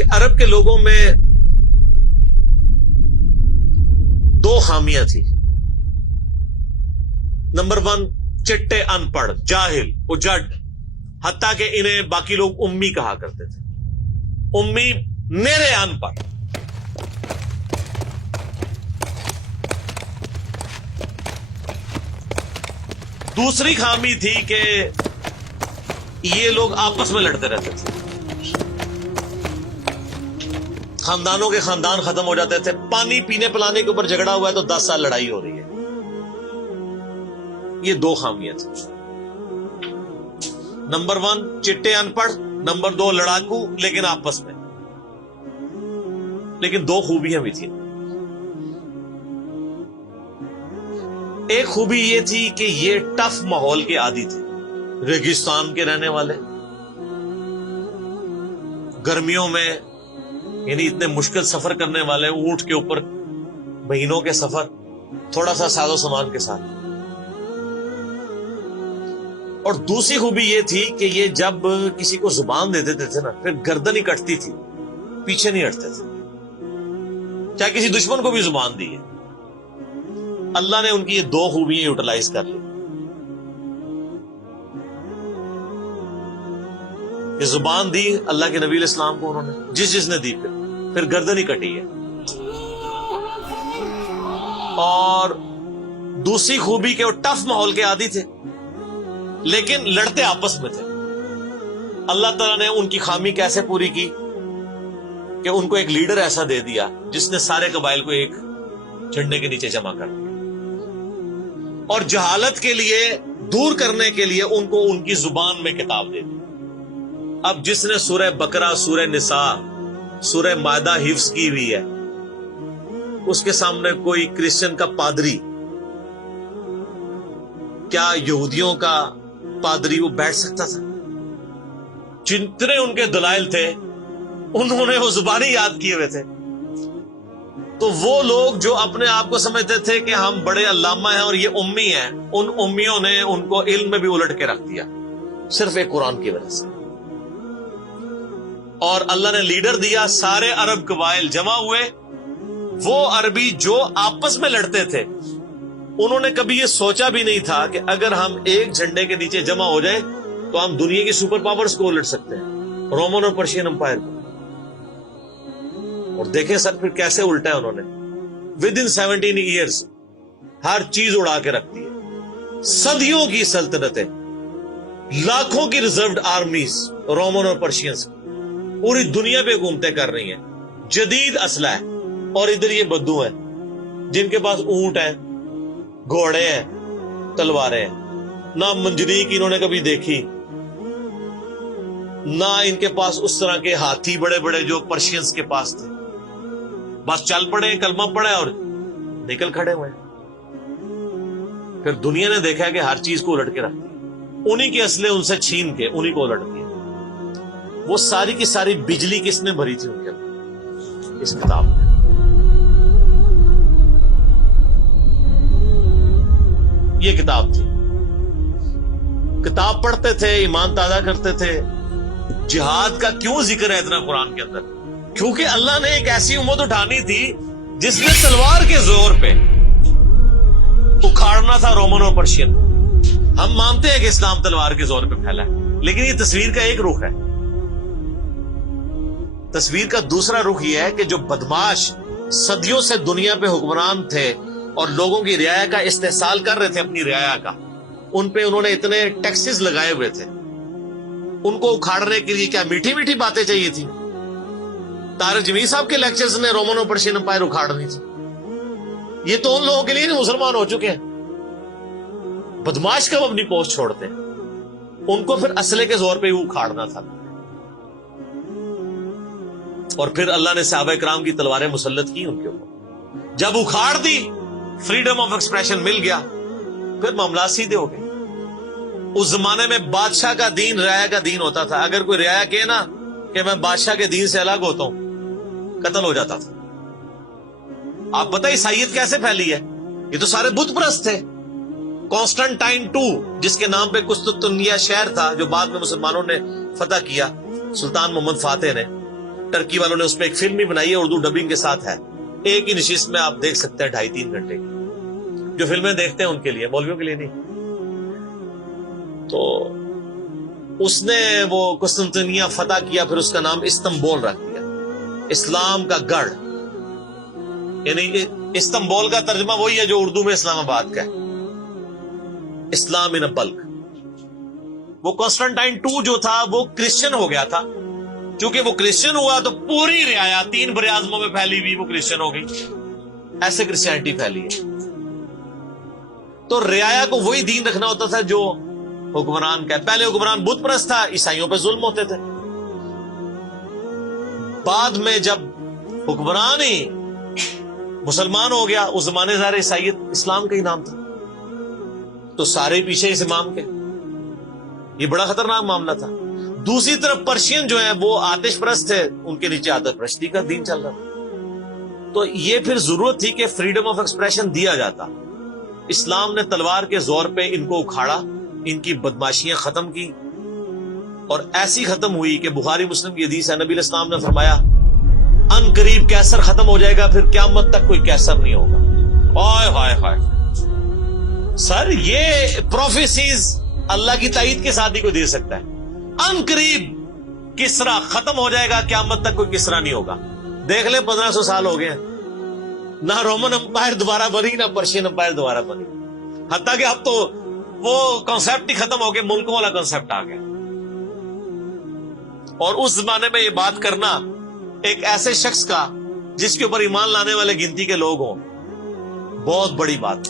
کہ عرب کے لوگوں میں دو خامیاں تھی. نمبر 1 چٹے ان پڑھ جاہل اجڑ، حتیٰ کہ انہیں باقی لوگ امی کہا کرتے تھے. امی میرے ان پڑھ. دوسری خامی تھی کہ یہ لوگ آپس میں لڑتے رہتے تھے، خاندانوں کے خاندان ختم ہو جاتے تھے. پانی پینے پلانے کے اوپر جھگڑا ہوا ہے تو 10 سال لڑائی ہو رہی ہے. یہ دو خامیاں تھیں. نمبر 1 چٹے ان پڑھ، نمبر 2 لڑاکو لیکن آپس میں. لیکن دو خوبیاں بھی تھیں. ایک خوبی یہ تھی کہ یہ ٹف ماحول کے عادی تھے، ریگستان کے رہنے والے، گرمیوں میں یعنی اتنے مشکل سفر کرنے والے، اونٹ کے اوپر مہینوں کے سفر، تھوڑا سا ساز و سامان کے ساتھ. اور دوسری خوبی یہ تھی کہ یہ جب کسی کو زبان دے دیتے تھے نا، پھر گردن ہی کٹتی تھی، پیچھے نہیں ہٹتے تھے، چاہے کسی دشمن کو بھی زبان دی ہے. اللہ نے ان کی یہ دو خوبیاں یوٹیلائز کر لی. یہ زبان دی اللہ کے نبی علیہ السلام کو انہوں نے، جس نے دی پھر گردن ہی کٹی ہے. اور دوسری خوبی کہ وہ ٹف ماحول کے عادی تھے لیکن لڑتے آپس میں تھے. اللہ تعالیٰ نے ان کی خامی کیسے پوری کی کہ ان کو ایک لیڈر ایسا دے دیا جس نے سارے قبائل کو ایک جھنڈے کے نیچے جمع کر دیا، اور جہالت کے لیے دور کرنے کے لیے ان کو ان کی زبان میں کتاب دے دی. اب جس نے سورہ بقرہ، سورہ نساء، سورہ مائدہ حفظ کی ہوئی ہے، اس کے سامنے کوئی کرسچن کا پادری، کیا یہودیوں کا پادری وہ بیٹھ سکتا تھا؟ جتنے ان کے دلائل تھے انہوں نے وہ زبانی یاد کیے ہوئے تھے. تو وہ لوگ جو اپنے آپ کو سمجھتے تھے کہ ہم بڑے علامہ ہیں اور یہ امی ہیں، ان امیوں نے ان کو علم میں بھی الٹ کے رکھ دیا صرف ایک قرآن کی وجہ سے. اور اللہ نے لیڈر دیا، سارے عرب قبائل جمع ہوئے. وہ عربی جو آپس میں لڑتے تھے انہوں نے کبھی یہ سوچا بھی نہیں تھا کہ اگر ہم ایک جھنڈے کے نیچے جمع ہو جائیں تو ہم دنیا کی سپر پاورز کو الٹ سکتے ہیں، رومن اور پرشین امپائر کو. اور دیکھیں سر پھر کیسے الٹا ہے انہوں نے. ود ان 17 ایئرز ہر چیز اڑا کے رکھ دی ہے. صدیوں کی سلطنتیں، لاکھوں کی ریزروڈ آرمیز رومن اور پرشینز پوری دنیا پہ حکومتیں کر رہی ہیں. جدید اسلحہ ہے، اور ادھر یہ بدو ہیں جن کے پاس اونٹ ہیں، گھوڑے ہیں، تلواریں ہیں. نہ منجنیق انہوں نے کبھی دیکھی، نہ ان کے پاس اس طرح کے ہاتھی بڑے بڑے جو پرشینز کے پاس تھے. بس چل پڑے، کلمہ پڑے اور نکل کھڑے ہوئے. پھر دنیا نے دیکھا ہے کہ ہر چیز کو الٹ کے رکھ دیا. انہی کے اسلحے ان سے چھین کے انہی کو الٹ دیا. وہ ساری کی ساری بجلی کس نے بھری تھی ان کے اندر؟ اس کتاب میں. یہ کتاب تھی. کتاب پڑھتے تھے، ایمان تازہ کرتے تھے. جہاد کا کیوں ذکر ہے اتنا قرآن کے اندر؟ کیونکہ اللہ نے ایک ایسی امت اٹھانی تھی جس نے تلوار کے زور پہ اکھاڑنا تھا رومن اور پرشین. ہم مانتے ہیں کہ اسلام تلوار کے زور پہ پھیلا ہے، لیکن یہ تصویر کا ایک رخ ہے. تصویر کا دوسرا رخ یہ ہے کہ جو بدماش صدیوں سے دنیا پہ حکمران تھے اور لوگوں کی رعایا کا استحصال کر رہے تھے، اپنی رعایا کا، ان پہ انہوں نے اتنے ٹیکسز لگائے ہوئے تھے. ان کو اکھاڑنے کے لیے کیا میٹھی میٹھی باتیں چاہیے تھی؟ طارق جمیل صاحب کے لیکچرز نے رومن اور پرشین امپائر اکھاڑنی تھی. یہ تو ان لوگوں کے لیے مسلمان ہو چکے ہیں. بدماش کب اپنی پوسٹ چھوڑتے ہیں؟ ان کو پھر اسلحے کے زور پہ ہی اکھاڑنا تھا. اور پھر اللہ نے صحابہ کرام کی تلواریں مسلط کی ان کے اوپر. جب اکھاڑ دی، فریڈم آف ایکسپریشن مل گیا، پھر معاملات سیدھے ہو گئے. اس زمانے میں بادشاہ کا دین رعایا کا دین ہوتا تھا. اگر کوئی رعایا کہے نا کہ میں بادشاہ کے دین سے الگ ہوتا ہوں، قتل ہو جاتا تھا. آپ پتہ عیسائیت کیسے پھیلی ہے؟ یہ تو سارے بت پرست تھے. کانسٹنٹائن 2 جس کے نام پہ قسطنطنیہ شہر تھا جو بعد میں مسلمانوں نے فتح کیا، سلطان محمد فاتح نے، ٹرکی والوں نے اس پہ ایک فلم بھی بنائی ہے، اردو ڈبنگ کے ساتھ ہے، ایک ہی نشست میں آپ دیکھ سکتے ہیں 2.5-3 گھنٹے کی. جو فلمیں دیکھتے ہیں ان کے لیے، مولویوں کے لیے نہیں. تو اس نے وہ قسطنطنیہ فتح کیا، پھر اس کا نام استنبول رکھ دیا، اسلام کا گڑھ. یعنی استنبول کا ترجمہ وہی ہے جو اردو میں اسلام آباد کا ہے، اسلام ان بلک. وہ قسطنطین 2 جو تھا وہ کرسچن ہو گیا تھا، چونکہ وہ کرسچن ہوا تو پوری رعایا 3 براعظموں میں پھیلی ہوئی وہ کرسچن ہو گئی. ایسے کرسچینٹی پھیلی ہے. تو رعایا کو وہی دین رکھنا ہوتا تھا جو حکمران کا ہے. پہلے حکمران بت پرست تھا، عیسائیوں پہ ظلم ہوتے تھے. بعد میں جب حکمران ہی مسلمان ہو گیا، اس زمانے ظاہر عیسائیت اسلام کا ہی نام تھا، تو سارے پیچھے اس امام کے. یہ بڑا خطرناک معاملہ تھا. دوسری طرف پرشین جو ہیں وہ آتش پرست تھے، ان کے نیچے آتش پرستی کا دین چل رہا تھا. تو یہ پھر ضرورت تھی کہ فریڈم آف ایکسپریشن دیا جاتا. اسلام نے تلوار کے زور پہ ان کو اکھاڑا، ان کی بدماشیاں ختم کی، اور ایسی ختم ہوئی کہ بخاری مسلم کی حدیث ہے، نبی علیہ السلام نے فرمایا ان قریب کیسر ختم ہو جائے گا، پھر قیامت تک کوئی کیسر نہیں ہوگا. ہائے ہائے ہائے سر، یہ پروفیسیز اللہ کی تائید کے ساتھ ہی کوئی دے سکتا ہے. ان قریب کسرا ختم ہو جائے گا، قیامت تک کوئی کسرا نہیں ہوگا. دیکھ لیں 1500 سال ہو گئے ہیں، نہ رومن امپائر دوبارہ بنی، نہ پرشین امپائر دوبارہ بنی. حتیٰ کہ اب تو وہ کنسپٹ ہی ختم ہو گیا، ملکوں والا کنسپٹ آ گیا. اور اس زمانے میں یہ بات کرنا ایک ایسے شخص کا جس کے اوپر ایمان لانے والے گنتی کے لوگ ہوں، بہت بڑی بات.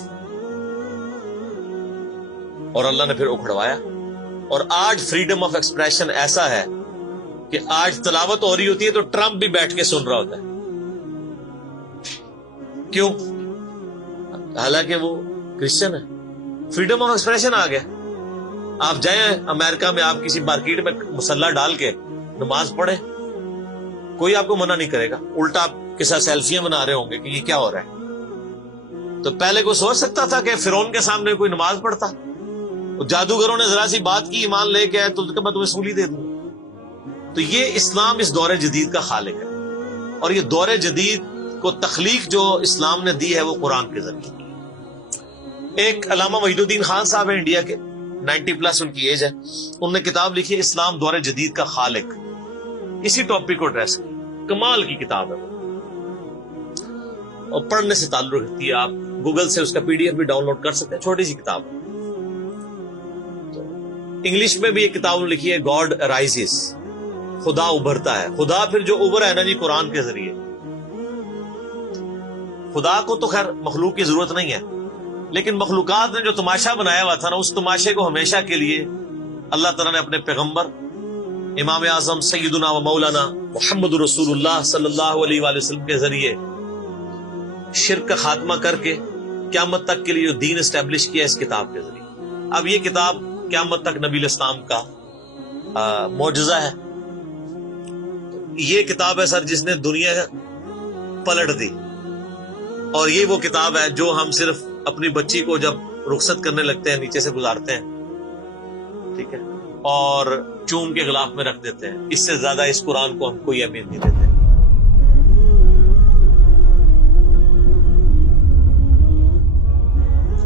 اور اللہ نے پھر اکھڑوایا. اور آج فریڈم آف ایکسپریشن ایسا ہے کہ آج تلاوت ہو رہی ہوتی ہے تو ٹرمپ بھی بیٹھ کے سن رہا ہوتا ہے. کیوں؟ حالانکہ وہ کرسچن ہے. فریڈم آف ایکسپریشن آ گیا. آپ جائیں امریکہ میں، آپ کسی مارکیٹ میں مسلح ڈال کے نماز پڑھیں، کوئی آپ کو منع نہیں کرے گا. الٹا آپ کے ساتھ سیلفیاں بنا رہے ہوں گے کہ یہ کیا ہو رہا ہے. تو پہلے کوئی سوچ سکتا تھا کہ فرعون کے سامنے کوئی نماز پڑھتا؟ جادوگروں نے ذرا سی بات کی، ایمان لے کے آئے تو میں تمہیں سولی دے دوں. تو یہ اسلام اس دور جدید کا خالق ہے، اور یہ دور جدید کو تخلیق جو اسلام نے دی ہے وہ قرآن کے ذریعے. ایک علامہ وحید الدین خان صاحب ہیں انڈیا کے، 90+ ان کی ایج ہے. انہوں نے کتاب لکھی ہے اسلام دور جدید کا خالق. اسی ٹاپک کو ایڈریس کی، کمال کی کتاب ہے وہ، اور پڑھنے سے تعلق رکھتی ہے. آپ گوگل سے اس کا PDF بھی ڈاؤن لوڈ کر سکتے ہیں، چھوٹی سی کتاب. انگلش میں بھی ایک کتاب لکھی ہے گاڈ رائزز، خدا ابھرتا ہے. خدا پھر جو ابھرا ہے نا جی قرآن کے ذریعے. خدا کو تو خیر مخلوق کی ضرورت نہیں ہے، لیکن مخلوقات نے جو تماشا بنایا ہوا تھا نا، اس تماشے کو ہمیشہ کے لیے اللہ تعالیٰ نے اپنے پیغمبر امام اعظم سیدنا و مولانا محمد رسول اللہ صلی اللہ علیہ وآلہ وسلم کے ذریعے شرک کا خاتمہ کر کے قیامت تک کے لیے جو دین اسٹیبلش کیا اس کتاب کے ذریعے. اب یہ کتاب قیامت تک نبی علیہ السلام کا معجزہ ہے. یہ کتاب ہے سر جس نے دنیا پلٹ دی، اور یہ وہ کتاب ہے جو ہم صرف اپنی بچی کو جب رخصت کرنے لگتے ہیں نیچے سے گزارتے ہیں، ٹھیک ہے، اور چوم کے غلاف میں رکھ دیتے ہیں. اس سے زیادہ اس قرآن کو ہم کوئی اہمیت نہیں دیتے.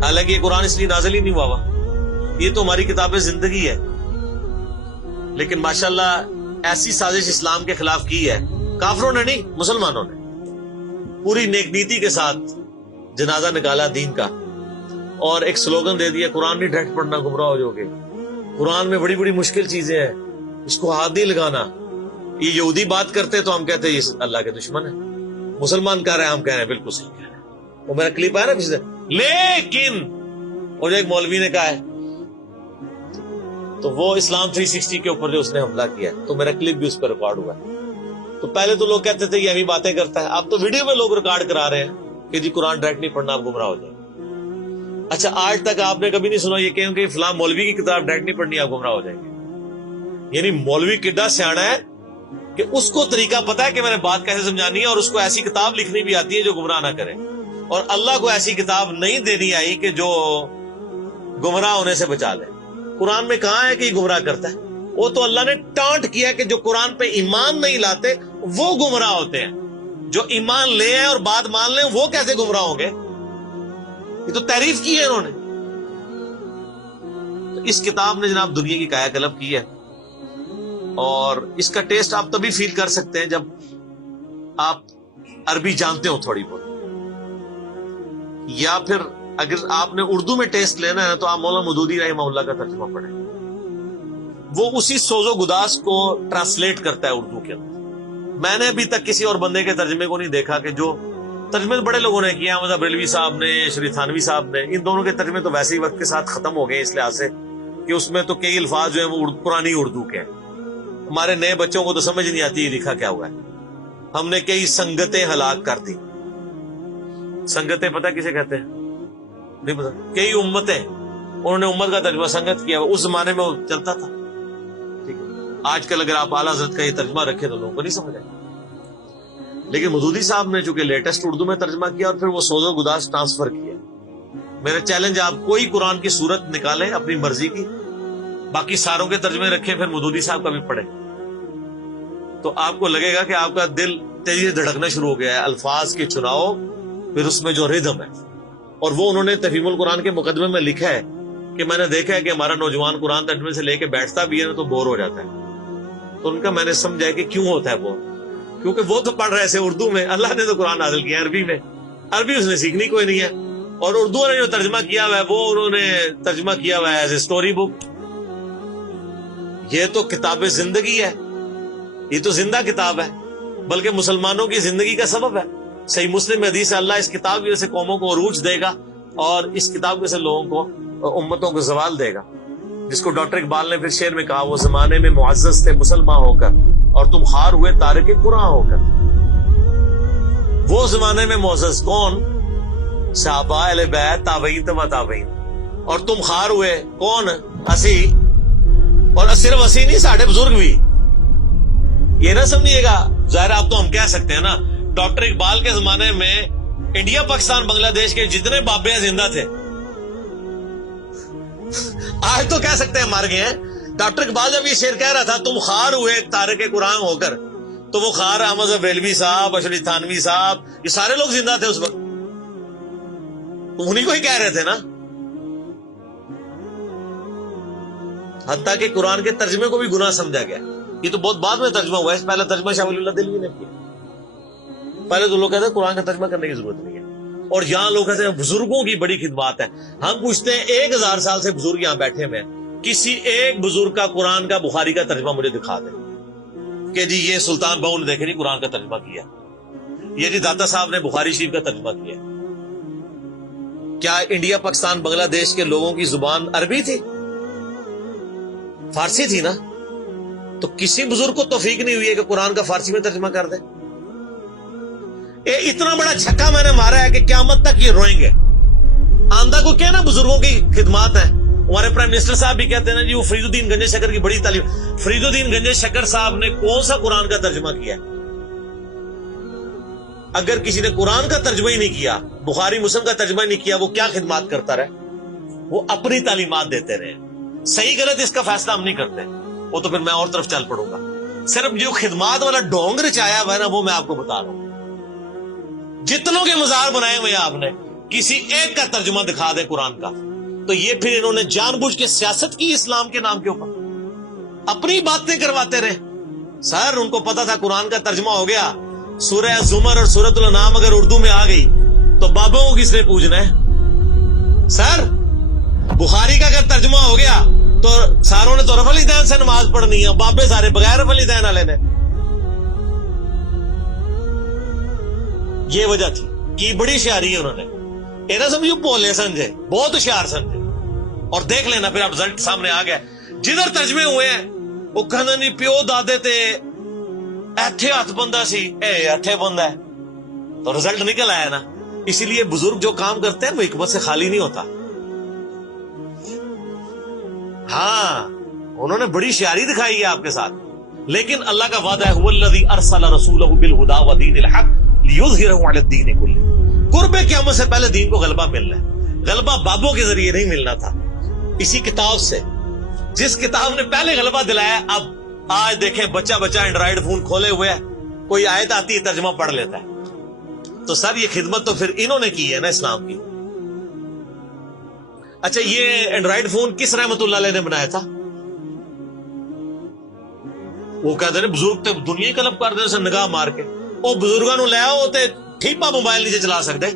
حالانکہ یہ قرآن اس لیے نازل ہی نہیں ہوا، یہ تو ہماری کتاب زندگی ہے. لیکن ماشاءاللہ ایسی سازش اسلام کے خلاف کی ہے، کافروں نے نہیں، مسلمانوں نے پوری نیک نیتی کے ساتھ جنازہ نکالا دین کا، اور ایک سلوگن دے دیا قرآن نہیں ڈھٹ پڑھنا گمراہ ہو جاؤ گے. قرآن میں بڑی بڑی مشکل چیزیں ہیں، اس کو ہاتھ نہیں لگانا. یہ یہودی بات کرتے تو ہم کہتے ہیں یہ اللہ کے دشمن ہے. مسلمان کہہ رہے ہیں، ہم کہہ رہے ہیں بالکل صحیح کہہ رہے ہیں. وہ میرا کلپ آیا نا پچھلے، لیکن اور ایک مولوی نے کہا ہے تو وہ اسلام 360 کے اوپر جو اس نے حملہ کیا ہے، تو میرا کلپ بھی اس پہ ریکارڈ ہوا ہے. تو پہلے تو لوگ کہتے تھے یہ ہمیں باتیں کرتا ہے، اب تو ویڈیو میں لوگ ریکارڈ کرا رہے ہیں کہ جی قرآن ڈائریکٹ نہیں پڑھنا، آپ گمراہ ہو جائیں. اچھا، آج تک آپ نے کبھی نہیں سنا یہ کہ فلاں مولوی کی کتاب ڈائریکٹ نہیں پڑھنی، آپ گمراہ ہو جائیں گے. یعنی مولوی کڈا سیاڑا ہے کہ اس کو طریقہ پتا ہے کہ میں نے بات کیسے سمجھانی ہے، اور اس کو ایسی کتاب لکھنی بھی آتی ہے جو گمراہ نہ کرے. اور اللہ کو ایسی کتاب نہیں دینی آئی کہ جو گمراہ ہونے سے بچا لے. قرآن میں کہاں ہے کہ یہ گمراہ کرتا ہے؟ وہ تو اللہ نے ٹانٹ کیا کہ جو قرآن پہ ایمان نہیں لاتے وہ گمراہ ہوتے ہیں جو ایمان لے ہیں اور بات مان لیں، وہ کیسے گمراہ ہوں گے؟ یہ تو تعریف کی ہے انہوں نے. تو اس کتاب نے جناب دنیا کی کایا کلب کی ہے، اور اس کا ٹیسٹ آپ تبھی فیل کر سکتے ہیں جب آپ عربی جانتے ہو تھوڑی بہت، یا پھر اگر آپ نے اردو میں ٹیسٹ لینا ہے تو آپ مولانا مودودی رحمہ اللہ کا ترجمہ پڑھیں. وہ اسی سوز و گداز کو ٹرانسلیٹ کرتا ہے اردو کے اندر. میں نے ابھی تک کسی اور بندے کے ترجمے کو نہیں دیکھا کہ جو ترجمے بڑے لوگوں نے کیا، احمد بریلوی صاحب نے، شریف تھانوی صاحب نے، ان دونوں کے ترجمے تو ویسے ہی وقت کے ساتھ ختم ہو گئے اس لحاظ سے کہ اس میں تو کئی الفاظ جو ہیں وہ پرانی اردو کے ہیں. ہمارے نئے بچوں کو تو سمجھ نہیں آتی لکھا کیا ہوا ہے. ہم نے کئی سنگتیں ہلاک کر دی. سنگتیں پتہ کسے کہتے ہیں؟ نہیں پتا. کئی امتیں، انہوں نے امت کا ترجمہ سنگت کیا، اس زمانے میں وہ چلتا تھا. ٹھیک ہے، آج کل اگر آپ اعلیٰ حضرت کا یہ ترجمہ رکھیں تو لوگوں کو نہیں سمجھ آئے. لیکن مودودی صاحب نے چونکہ لیٹسٹ اردو میں ترجمہ کیا اور پھر وہ سوز و گداز ٹرانسفر کیا. میرا چیلنج، آپ کوئی قرآن کی صورت نکالیں اپنی مرضی کی، باقی ساروں کے ترجمے رکھیں، پھر مودودی صاحب کا بھی پڑھیں، تو آپ کو لگے گا کہ آپ کا دل تیزی سے دھڑکنا شروع ہو گیا ہے. الفاظ کے چناؤ، پھر اس میں جو ردم ہے. اور وہ انہوں نے تفہیم القرآن کے مقدمے میں لکھا ہے کہ میں نے دیکھا ہے کہ ہمارا نوجوان قرآن ترجمے سے لے کے بیٹھتا بھی ہے تو بور ہو جاتا ہے. تو ان کا میں نے سمجھا کہ کیوں ہوتا ہے بور، کیونکہ وہ تو پڑھ رہے تھے اردو میں، اللہ نے تو قرآن نازل کیا عربی میں، عربی اس نے سیکھنی کوئی نہیں ہے. اور اردو نے جو ترجمہ کیا ہوا ہے وہ انہوں نے ترجمہ کیا ہوا ہے ایز اے اسٹوری بک. یہ تو کتاب زندگی ہے، یہ تو زندہ کتاب ہے، بلکہ مسلمانوں کی زندگی کا سبب ہے. صحیح مسلم میں حدیث ہے، اللہ اس کتاب کی وجہ سے قوموں کو عروج دے گا اور اس کتاب کی وجہ سے لوگوں کو، امتوں کو زوال دے گا. جس کو ڈاکٹر اقبال نے پھر شعر میں کہا، وہ زمانے میں معزز تھے مسلمان ہو کر اور تم خار ہوئے تارک قرآن ہو کر. وہ زمانے میں معزز کون؟ صحابہ اہل بیت، تابعین تبع تابعین. اور تم خار ہوئے کون؟ اسی. اور صرف اسی نہیں، ساڑھے بزرگ بھی. یہ نہ سمجھیے گا، ظاہر آپ تو ہم کہہ سکتے ہیں نا، ڈاکٹر اقبال کے زمانے میں انڈیا پاکستان بنگلہ دیش کے جتنے بابے ہیں زندہ تھے. آج تو کہہ سکتے ہیں مر گئے ہیں. ڈاکٹر اقبال جب یہ شعر کہہ رہا تھا تم خار ہوئے تارک قرآن ہو کر، تو وہ خار احمد بریلوی صاحب، اشرف تھانوی صاحب، یہ سارے لوگ زندہ تھے اس وقت، انہیں کو ہی کہہ رہے تھے نا. حتیٰ کہ قرآن کے ترجمے کو بھی گناہ سمجھا گیا. یہ تو بہت بعد میں ترجمہ ہوا ہے، پہلا ترجمہ شاہ ولی اللہ دہلوی نے کیا. پہلے تو لوگ کہتے ہیں قرآن کا ترجمہ کرنے کی ضرورت نہیں ہے. اور یہاں لوگ کہتے ہیں بزرگوں کی بڑی خدمات ہے. ہم پوچھتے ہیں 1000 سال سے بزرگ یہاں بیٹھے ہوئے ہیں، کسی ایک بزرگ کا قرآن کا بخاری کا ترجمہ مجھے دکھا دیں کہ جی یہ سلطان بہو نے دیکھے نہیں قرآن کا ترجمہ کیا، یہ جی داتا صاحب نے بخاری شریف کا ترجمہ کیا. کیا انڈیا پاکستان بنگلہ دیش کے لوگوں کی زبان عربی تھی؟ فارسی تھی نا. تو کسی بزرگ کو توفیق نہیں ہوئی ہے کہ قرآن کا فارسی میں ترجمہ کر دے. اتنا بڑا چھکا میں نے مارا ہے کہ قیامت تک یہ روئیں گے. آندہ کو کیا نا بزرگوں کی خدمات ہیں. ہمارے پرائم منسٹر صاحب بھی کہتے ہیں نا جی وہ فرید الدین گنج شکر کی بڑی تعلیم. فرید الدین گنج شکر صاحب نے کون سا قرآن کا ترجمہ کیا؟ اگر کسی نے قرآن کا ترجمہ ہی نہیں کیا، بخاری مسلم کا ترجمہ ہی نہیں کیا، وہ کیا خدمات کرتا رہے؟ وہ اپنی تعلیمات دیتے رہے. صحیح غلط اس کا فیصلہ ہم نہیں کرتے، وہ تو پھر میں اور طرف چل پڑوں گا. صرف جو خدمات والا ڈونگ رچایا ہوا ہے نا، وہ میں آپ کو بتا رہا ہوں. جتنوں کے مزار بنائے ہوئے آپ نے، کسی ایک کا ترجمہ دکھا دے قرآن کا. تو یہ پھر انہوں نے جان بوجھ کے سیاست کی اسلام کے نام کے اوپر، اپنی باتیں کرواتے رہے. سر ان کو پتا تھا قرآن کا ترجمہ ہو گیا، سورہ زمر اور سورۃ الانعام اگر اردو میں آ گئی تو بابوں کو کس نے پوچھنا ہے؟ سر بخاری کا اگر ترجمہ ہو گیا تو ساروں نے تو رفع الیدین سے نماز پڑھنی ہے، بابے سارے بغیر رفع الیدین والے نے. یہ وجہ تھی کہ بڑی ہوشیاری ہے انہوں نے. یہ نہ سمجھو بولے سمجھے، بہت ہوشیار سمجھے. اور دیکھ لینا پھر اب رزلٹ سامنے آ گیا. جدھر ترجمے ہوئے ہیں وہ کہنا نہیں پیو دادے تے ایتھے ہاتھ بندہ سی، اے ایتھے بندہ ہے، تو رزلٹ نکل آیا نا. اسی لیے بزرگ جو کام کرتے ہیں وہ حکمت سے خالی نہیں ہوتا. ہاں انہوں نے بڑی ہوشیاری دکھائی ہے آپ کے ساتھ، لیکن اللہ کا وعدہ ہے هو الذی ارسل رسولہ بالہدی ودین الحق لیظہرہ علی الدین کلہ. قرب قیامت سے پہلے دین کو غلبہ ملنا ہے. غلبہ بابوں کے ذریعے نہیں ملنا تھا، اسی کتاب سے. جس کتاب نے پہلے غلبہ دلایا، اب آج دیکھیں بچہ اینڈرائیڈ فون کھولے ہوئے ہے، کوئی آیت آتی ہے ترجمہ پڑھ لیتا ہے. تو سر یہ خدمت تو پھر انہوں نے کی ہے نا اسلام کی. اچھا یہ اینڈرائڈ فون کس رحمت اللہ علیہ نے بنایا تھا؟ وہ کہتے ہیں بزرگ تے دنیا ہی قلب کر دے نگاہ مار کے. وہ بزرگوں نو لے آؤ تے ٹھیپا موبائل نیچے چلا سکتے.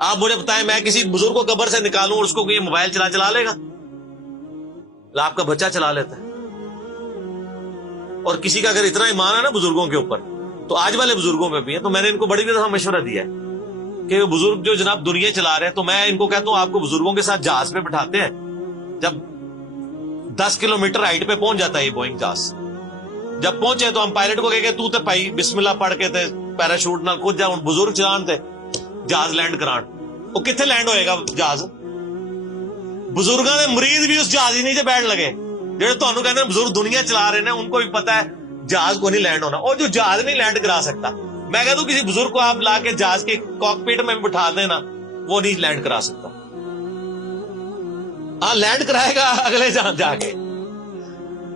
آپ مجھے بتائیں میں کسی بزرگ کو قبر سے نکالوں اور اس کو یہ موبائل چلا لے گا؟ آپ کا بچہ چلا لیتا ہے. اور کسی کا اگر اتنا ایمان ہے نا بزرگوں کے اوپر, تو آج والے بزرگوں پہ بھی ہے. تو میں نے ان کو بڑی دفعہ مشورہ دیا ہے کہ بزرگ جو جناب دنیا چلا رہے ہیں, تو میں ان کو کہتا ہوں آپ کو بزرگوں کے ساتھ جہاز پہ بٹھاتے ہیں. جب 10 کلومیٹر ہائٹ پہ پہنچ جاتا ہے یہ بوئنگ جہاز, جب پہنچے تو ہم پائلٹ کو کہے تو تے پائی بسم اللہ پڑھ کے تے پیراشوٹ نہ کود جا. بزرگ چلان تے جہاز لینڈ کران, وہ کتنے لینڈ ہوئے گا جہاز؟ بزرگوں نے مریض بھی اس جہاز ہی نیچے بیٹھ لگے. جہاں تمہیں کہتے ہیں بزرگ دنیا چلا رہے ہیں ان کو بھی پتا ہے جہاز کو نہیں لینڈ ہونا. اور جو جہاز نہیں لینڈ کرا سکتا, میں کہتا ہوں کسی بزرگ کو آپ لا کے جہاز کے کاک پیٹ میں بٹھا دینا, وہ نہیں لینڈ کرا سکتا. ہاں لینڈ کرائے گا اگلے جہاں جا کے,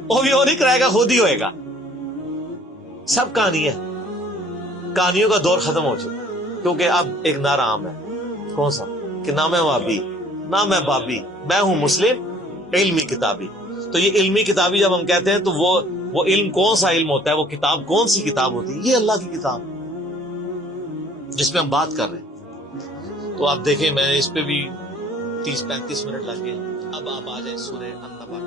وہ بھی وہ نہیں کرائے گا, خود ہی ہوئے گا. سب کہانی ہے, کہانیوں کا دور ختم ہو چکا کیونکہ اب ایک نعرہ عام ہے. کون سا؟ کہ نہ میں وابی نہ میں بابی, میں ہوں مسلم علمی کتابی. تو یہ علمی کتابی جب ہم کہتے ہیں تو وہ علم کون سا علم ہوتا ہے, وہ کتاب کون سی کتاب ہوتی ہے؟ یہ اللہ کی کتاب جس پہ ہم بات کر رہے ہیں. تو آپ دیکھیں میں نے اس پہ بھی 30-35 منٹ لگ گئے. اب آپ آ جائیں سورہ النبا.